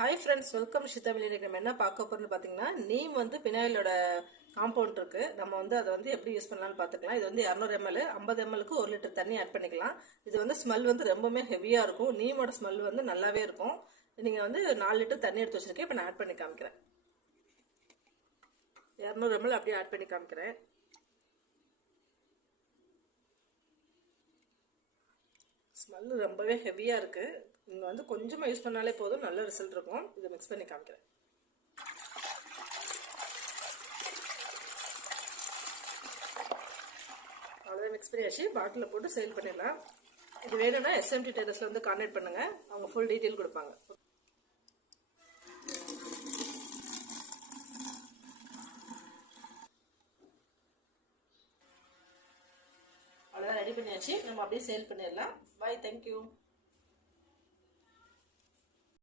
Hi friends, welcome ஷிதமிலி. நம்ம என்ன பார்க்க போறோம்னு பார்த்தீங்கன்னா, நீம் வந்து பினாயிலோட காம்பவுண்ட் இருக்கு. நம்ம வந்து அதை வந்து எப்படி யூஸ் பண்ணலாம்னு பார்த்துக்கலாம். இது வந்து 200 ml 50 mlக்கு 1 லிட்டர் தண்ணி ஆட் பண்ணிக்கலாம். இது வந்து ஸ்மெல் வந்து ரொம்பவுமே ஹெவியாக இருக்கும். நீமோட ஸ்மெல் வந்து நல்லாவே இருக்கும். நீங்கள் வந்து 4 லிட்டர் தண்ணி எடுத்து வச்சிருக்கேன். இப்போ நான் ஆட் பண்ணி காமிக்கிறேன். 200 ml அப்படியே ஆட் பண்ணி காமிக்கிறேன். ஸ்மெல் ரொம்பவே ஹெவியாக இருக்குது. நீங்கள் வந்து கொஞ்சமாக யூஸ் பண்ணாலே போதும், நல்ல ரிசல்ட் இருக்கும். இதை மிக்ஸ் பண்ணி காமிக்கிறேன். அவ்வளோதான், மிக்ஸ் பண்ணியாச்சு. பாட்டிலில் போட்டு சேல் பண்ணிடலாம். இது வேணும்னா SMT டெரஸில் வந்து கான்டாக்ட் பண்ணுங்கள். அவங்க ஃபுல் டீட்டெயில் கொடுப்பாங்க. அவ்வளோதான், ரெடி பண்ணியாச்சு. நம்ம அப்படியே சேல் பண்ணிடலாம். பாய், தேங்க்யூ.